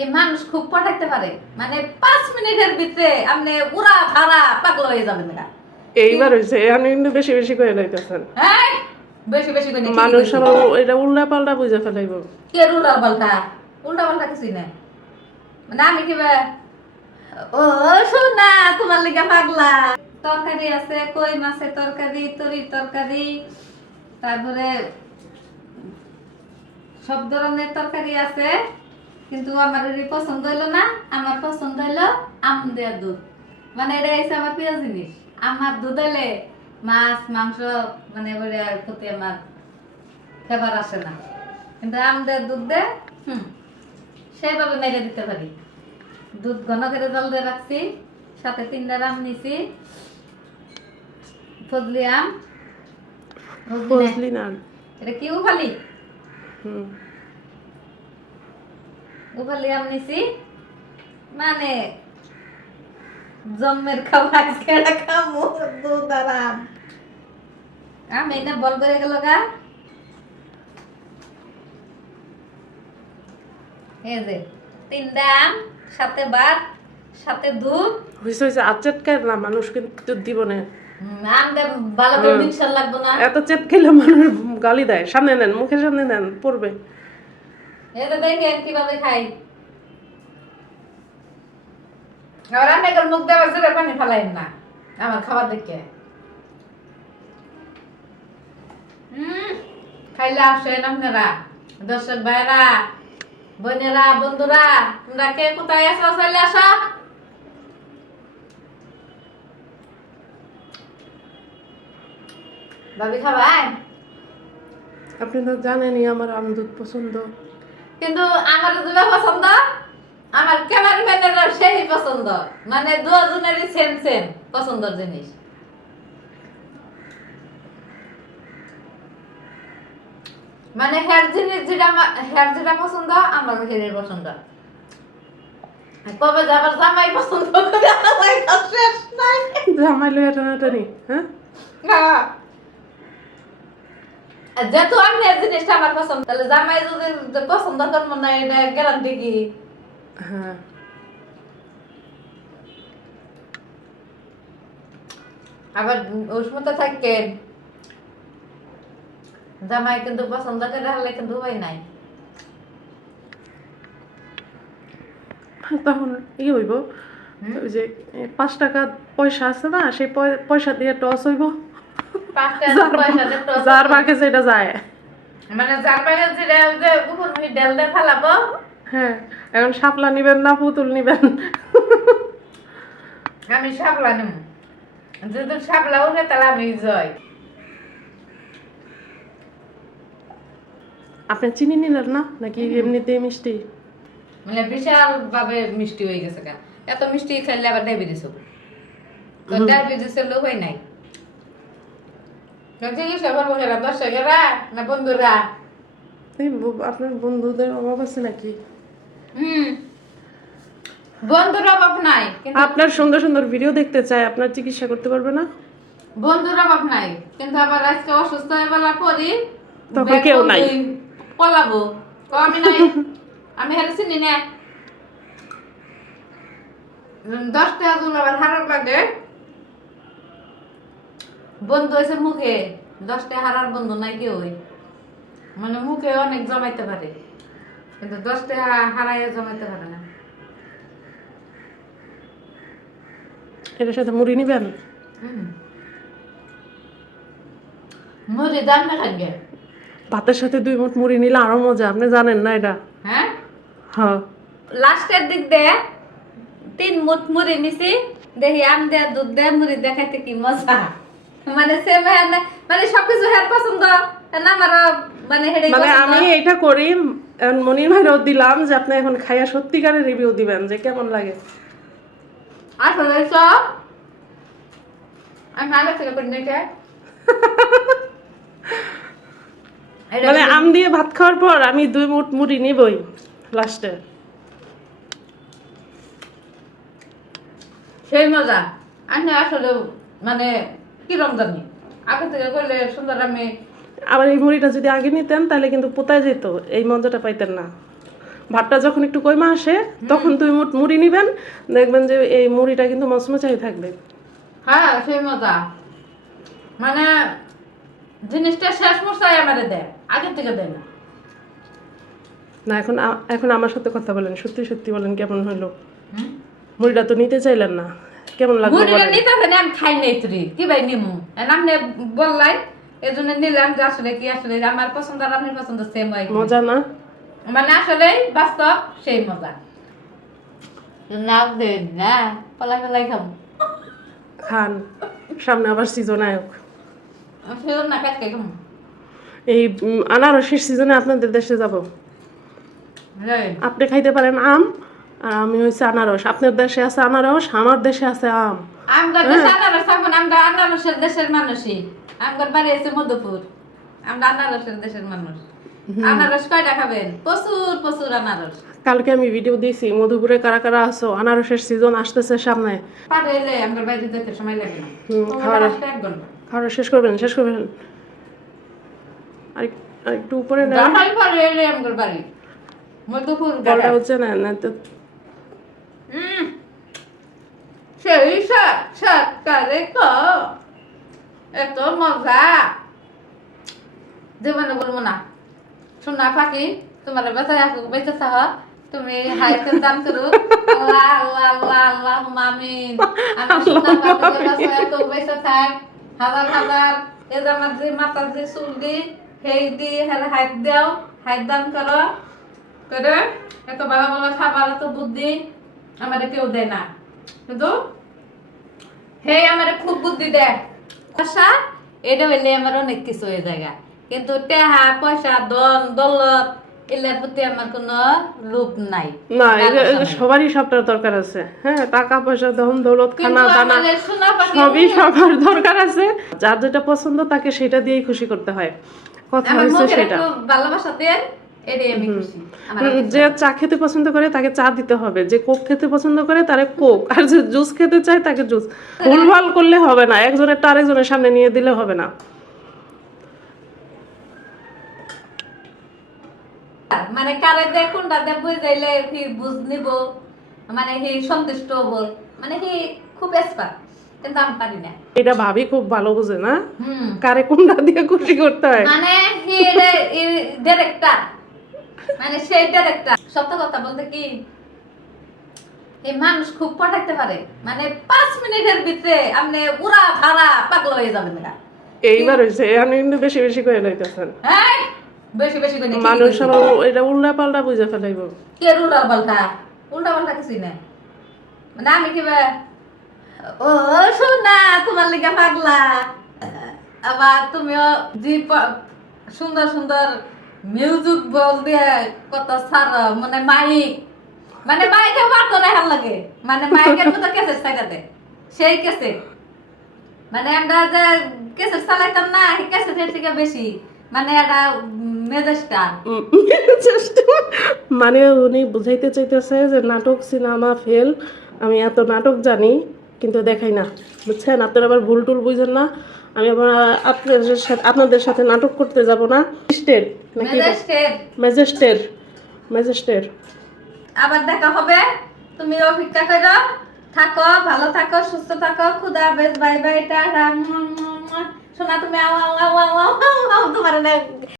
এই মানুষ খুব পটাইতে পারে, মানে 5 মিনিটের ভিতরে আপনি পুরা ধারা পাগল হয়ে যাবেন না। এইবার হইছে আপনি কিন্তু বেশি বেশি করে লইতেছেন। হ্যাঁ, বেশি বেশি করে মানুষ আবার এটা উল্টা পাল্টা বুঝে ফেলাইব। কে উল্টা পাল্টা? উল্টা পাল্টা কিছুই না, মানে আমি কিবা ও শোনা তোমার লিগা পাগলা। তরকারি আছে, কই মাছের তরকারি, তরি তরকারি, তারপরে সব ধরনের তরকারি আছে, কিন্তু আমার পছন্দ হইলো না। আমার পছন্দ হইলো আম দেওয়া দুধ, মানে এটা হচ্ছে আমার প্রিয় জিনিস। আমার দুধ হলে মাছ মাংস মানে প্রতি আমার ফেভার আসে না, কিন্তু আম দেওয়া দুধ দে সেইভাবে মেরে দিতে পারি। দুধ ঘন করে জল দিয়ে রাখছি, সাথে 3টা আম নিছি, ফজলি আম, ফজলি না, এটা কি উফালি, হুম, উফালি আম নিছি, মানে জন্মের খাবার কেডা খামু, দুধ আর আম। আম এই না বল করে গেল গা, এই যে 3টা আম, সাথে ভাত, সাথে দুধ। হইছে হইছে আর চেটকায় না, মানুষ কিন্তু দিব না। আম দে ভালো করে মিক্সার লাগবে না। এত চেট খেলে মানুষ গালি দেয়। সামনে নেন, মুখের সামনে নেন, পড়বে। এটা দেখেন কিভাবে খাই। আবার রান্না করে মুখ দেওয়ার জোরে পানি ফেলাইন না আমার খাবার দেখে। খাইলে আসেন আপনারা, দর্শক ভাইরা, বোনেরা, বন্ধুরা, তোমরা কে কোথায় আছো চলে আসো। ভাবি খাবাই? আপনি তো জানেনই আমার আম দুধ পছন্দ। কিন্তু আমার যেটা পছন্দ, আমার ক্যামেরাম্যানেরও সেই পছন্দ, মানে দুজনেরই সেম সেম পছন্দের জিনিস। মানে হেয়ার জিনিস যেটা পছন্দ, আমার হেয়ারের পছন্দ। কবে যাবার জামাই পছন্দ করে আমার কাছে শেষ নাই। জামাই লইয়া টানাটানি, হ্যাঁ? না, যেহেতু আমি এই জিনিসটা আমার পছন্দ, তাহলে জামাই যদি পছন্দ করবো না, এটা গ্যারান্টি কি? হ্যাঁ, আবার উষ্ণতা থাকেন, জামাই কিন্তু পছন্দ করে হলে কিন্তু হয় নাই। তখন ই হইব, ওই যে 5 টাকা পয়সা আছে না, সেই পয়সা দিয়ে টস হইব। 5 টাকা পয়সা দিয়ে টস যার বাকে যেটা যায়। মানে যার বাইরে যে উপর মুহি ডেল দিয়ে ফেলাবো। হ্যাঁ, এখন শাপলা নিবেন না পুতুল নিবেন? আমি শাপলা নিব, যদি শাপলা উঠে তাহলে আমি জয়। আপনি চিনি নিলেন না নাকি এমনিতেই মিষ্টি? মানে বিশাল ভাবে মিষ্টি হয়ে গেছে কেন, এত মিষ্টি খাইলে আবার ডায়াবেটিস হবে, তো ডায়াবেটিস হলে হয় নাই। চিকিৎসা করবো কেরা, দর্শকেরা না বন্ধুরা? আপনার বন্ধুদের অভাব আছে নাকি? বন্ধুর অভাব নাই, কিন্তু আপনার সুন্দর সুন্দর ভিডিও দেখতে চাই, আপনার চিকিৎসা করতে পারবে না? বন্ধুর অভাব নাই, কিন্তু আবার আজকে অসুস্থ হয়ে বেলা পরি তখন কেউ নাই। পলাবো, তো আমি নাই, আমি হেরে চিনি না। 10 টাকা জুল আবার হারার লাগে, বন্ধু হয়েছে মুখে, 10 টাকা হারার বন্ধু নাই কেউ। মানে মুখে অনেক জমাইতে পারে, কিন্তু 10 টাকা হারাইয়া জমাইতে পারে না। এটার সাথে মুড়ি নিবেন? মুড়ি দাম না খাইবে। ভাতের সাথে 2 মুঠ মুড়ি নিলে আরো মজা, আপনি জানেন না এটা? হ্যাঁ, হ্যাঁ, লাস্টের দিক দিয়ে 3 মুঠ মুড়ি নিছি, দেখি আম দেয়া দুধ দেয়া মুড়ি দেখাইতে কি মজা। মানে সেম মানে সবকিছু হের পছন্দ না, আমার মানে হেডে মানে আমি এটা করি, মনির ভাইরাও দিলাম যে আপনি এখন খাইয়া সত্যিকারের রিভিউ দিবেন যে কেমন লাগে। আসলে সব আমি আগে থেকে করে নিতে। মানে আম দিয়ে ভাত খাওয়ার পর আমি 2 মুঠ মুড়ি নিবই লাস্টে। সেই মজা আমি আসলে মানে কি রমজানি আগে থেকে করলে সুন্দর। আমি আবার এই মুড়িটা যদি আগে নিতেন তাহলে কিন্তু পোতায় যেত, এই মজাটা পাইতেন না। ভাতটা যখন একটু কইমা আসে তখন তুমি মুড়ি নিবেন, দেখবেন যে এই মুড়িটা কিন্তু মচমচাই থাকবে। হ্যাঁ সেই মজা, মানে জিনিসটা শেষ মশাই আমারে দেয়, আগের থেকে দেয় না। না এখন এখন আমার সাথে কথা বলেন, সত্যি সত্যি বলেন কেমন হলো। হুম? মুড়িটা তো নিতে চাইলেন না, কেমন লাগলো মুড়িটা বলেন? নিতে হবে না, আমি খাই নাই তুই কি ভাই নিমু, আপনি বললাই এই জন্য নিলাম যে আসলে কি আসলে আমার পছন্দ আর আপনার পছন্দ সেম হয় কিনা। মজা না? মানে আসলে বাস্তব সেই মজা। নাও দে না, পলাই পলাই খাবো। খান, সামনে আবার সিজন আয়োগ। ফেরত না পেট খাই খাবো। এই আনারসের সিজনে আপনাদের দেশে যাব, আপনি খাইতে পারেন আম আর আমি হইছে আনারস। আপনার দেশে আছে আনারস, আমার দেশে আছে আম। আমরা দেশে আনারস থাকবো না, আমরা আনারসের দেশের মানুষই। আমার বাড়ি আছে মধুপুর, আমরা আনারসের দেশের মানুষ। আনারস কয়টা খাবেন? প্রচুর প্রচুর আনারস। কালকে আমি ভিডিও দিয়েছি, মধুপুরে কারা কারা আছো, আনারসের সিজন আসতেছে সামনে। পারে এলে আমার বাড়ি যেতে সময় লাগে না, খাওয়ার আসতে 1 ঘন্টা। খাওয়া শেষ করবেন, শেষ করবেন। আর একটু উপরে নেন, ডাটাই পারে এলে আমার বাড়ি মধুপুর বলটা গাড়া। হচ্ছে না না তো। সেই সাতটারে এত মজা জীবনে বলবো না। শোনা পাখি তোমার বেঁচে থাক, তুমি হাইতে দান করো। আল্লাহ আল্লাহ আল্লাহ আল্লাহ আমিন। আমি শোনা পাখি বাসায় তো বেঁচে থাক, হাজার হাজার এ জামার যে মাথার যে চুল দি সেই দি হাইত দাও, হাইত দান করো করে এত ভালো ভালো খাবার এত বুদ্ধি আমাদের কেউ দেয় না, কিন্তু হে আমারে খুব বুদ্ধি দেয়। আশা এটা হইলে আমার অনেক কিছু হয়ে জায়গা, কিন্তু টাকা পয়সা ধন দৌলত এগুলোর প্রতি আমার কোনো লোভ নাই। না এগুলো সবারই সবটার দরকার আছে। হ্যাঁ, টাকা পয়সা ধন দৌলত খানা কিন্তু দানা আমাদের সোনা পাখি সবই সবার দরকার আছে। যার যেটা পছন্দ তাকে সেটা দিয়েই খুশি করতে হয়, কথা আমার হচ্ছে মুখের সেটা। একটু ভালোবাসা দেন, এটাই আমি খুশি। আমার আর কিছু যে না। চা খেতে পছন্দ করে তাকে চা দিতে হবে, যে কোক খেতে পছন্দ করে তারে কোক, আর যে জুস খেতে চায় তাকে জুস। ভুলভাল করলে হবে না, একজনের আরেকজনের সামনে নিয়ে দিলে হবে না। মানে কারে দে কোনটা দে বুঝাইলে হি বুঝ নিব, মানে হি সন্তুষ্ট হব, মানে হি খুব এক্সপার্ট, কিন্তু আমি পারি না। এটা ভাবি খুব ভালো বুঝে না, হুম, কারে কোনটা দিয়ে খুশি করতে হয়। মানে হি ডাইরেক্টর, মানে সেই ডাইরেক্টর। সত্য কথা বলতে কি এই মানুষ খুব পটাইতে পারে, মানে 5 মিনিটের ভিতরে আপনি উড়া ভাড়া পাগল হয়ে যাবেন না। এইবার হয়েছে, আমি কিন্তু বেশি বেশি করে লইতেছেন। হ্যাঁ বেশি বেশি করে মানুষ আবার এটা উল্টা পাল্টা বুঝে ফেলাইব। কে উল্টা পাল্টা? উল্টা পাল্টা কিছুই না, মানে আমি কি ও শোনা তোমার লিগা পাগলা, আবার তুমিও যে সুন্দর সুন্দর মিউজিক বল দিয়ে কত সার, মানে মাইক, মানে মাইকে বাড়তো না ভাল লাগে, মানে মাইকের মতো কেসেট চাইটাতে সেই কেসেট, মানে আমরা যে কেসেট চালাইতাম না সেই কেসেটের থেকে বেশি মানে একটা মেজাজটা। মানে উনি বুঝাইতে চাইতেছে যে নাটক সিনেমা ফেল, আমি এত নাটক জানি কিন্তু দেখাই না, বুঝছেন? আপনারা আবার ভুল টুল বুঝেন না। আমি আবার আপনাদের সাথে নাটক করতে যাব না। স্টেট নাকি মেজাজটের ম্যাজিস্ট্রেট, ম্যাজিস্ট্রেট। আবার দেখা হবে, তুমি অপেক্ষা করো, থাকো ভালো থাকো সুস্থ থাকো, খুদা হাফেজ, বাই বাই, টাটা। শোনা তুমি আও আও আও আও আও, তোমার